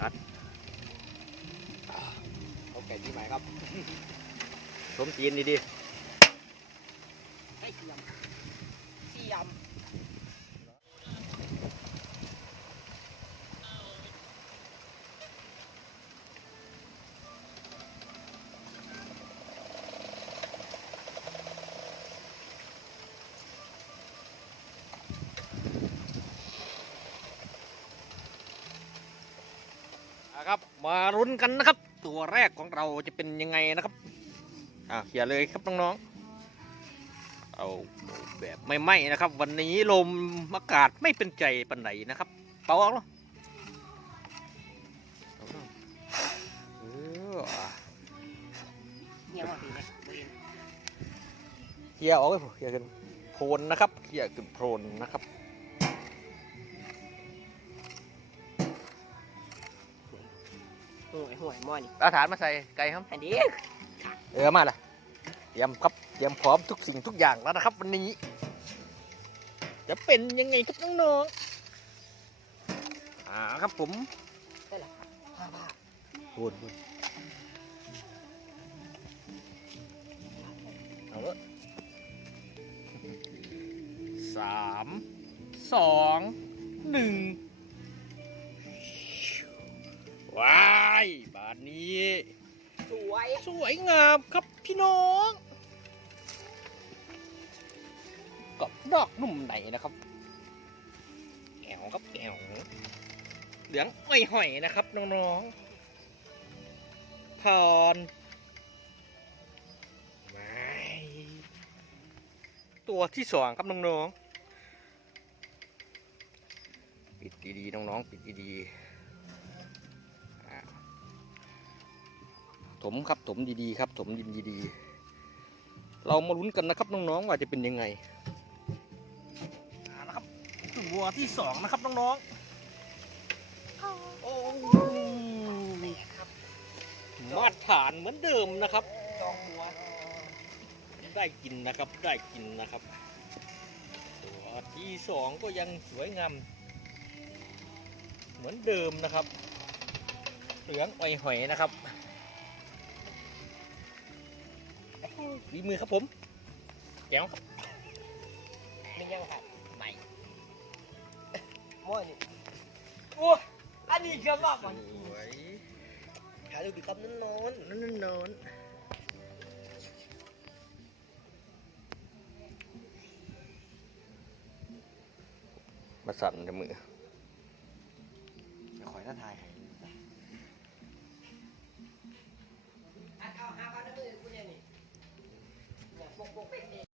ครับเอาไก่ที่ไหนครับสมจีนดีไอ้เสียมเสียม นะครับ มารุ้นกันนะครับ ตัวแรกของเราจะเป็นยังไงนะครับ อะเขียเลยครับน้องๆ เอาแบบไม่ไหม้นะครับ วันนี้ลมอากาศไม่เป็นใจปันไหนนะครับ เป่าออกแล้วเอาเข้าเออเงียบมาสิเนี่ยเว้นเขี่ยออกเลยเขี่ยขึ้นโพนนะครับเขี่ยขึ้นโพนนะครับ ห่วยห่วยหม้อนี่เอาฐานมาใส่ไก่ครับ อันนี้เออมาละเตรียมครับเตรียมพร้อมทุกสิ่งทุกอย่างแล้วนะครับ วันนี้ จะเป็นยังไงครับน้องๆอ่าครับผมได้ละผ้าผ้าพูดพูดเอาละสามสองหนึ่ง บาทนี้ สวย สวยงามครับพี่น้องกับดอกนุ่มไหนนะครับแก้วครับแก้วเหลืองอ้อยหอยนะครับน้องๆพรไม่ตัวที่สองครับน้องๆ ปิดดีๆน้องๆ ปิดดีๆ ถมครับถมดีๆครับ ถมดินดีๆ เรามาลุ้นกันนะครับน้องๆว่าจะเป็นยังไงเอาละครับตัวที่สองนะครับน้องๆโอ้ครับมาตรฐานเหมือนเดิมนะครับจองหัวได้กินนะครับได้กินนะครับตัวที่สองก็ยังสวยงามเหมือนเดิมนะครับ เหลืองอ่อยหอยนะครับ ฝีมือครับผมแก้วครับไม่ยังค่ะใหม่หม้อนี่โอ้อันนี้เชื่อมากสมันวยถ่ายรูปดีครับนั่นนอนนั่นนอนมาสั่นกับมือขอยหน้าทายให้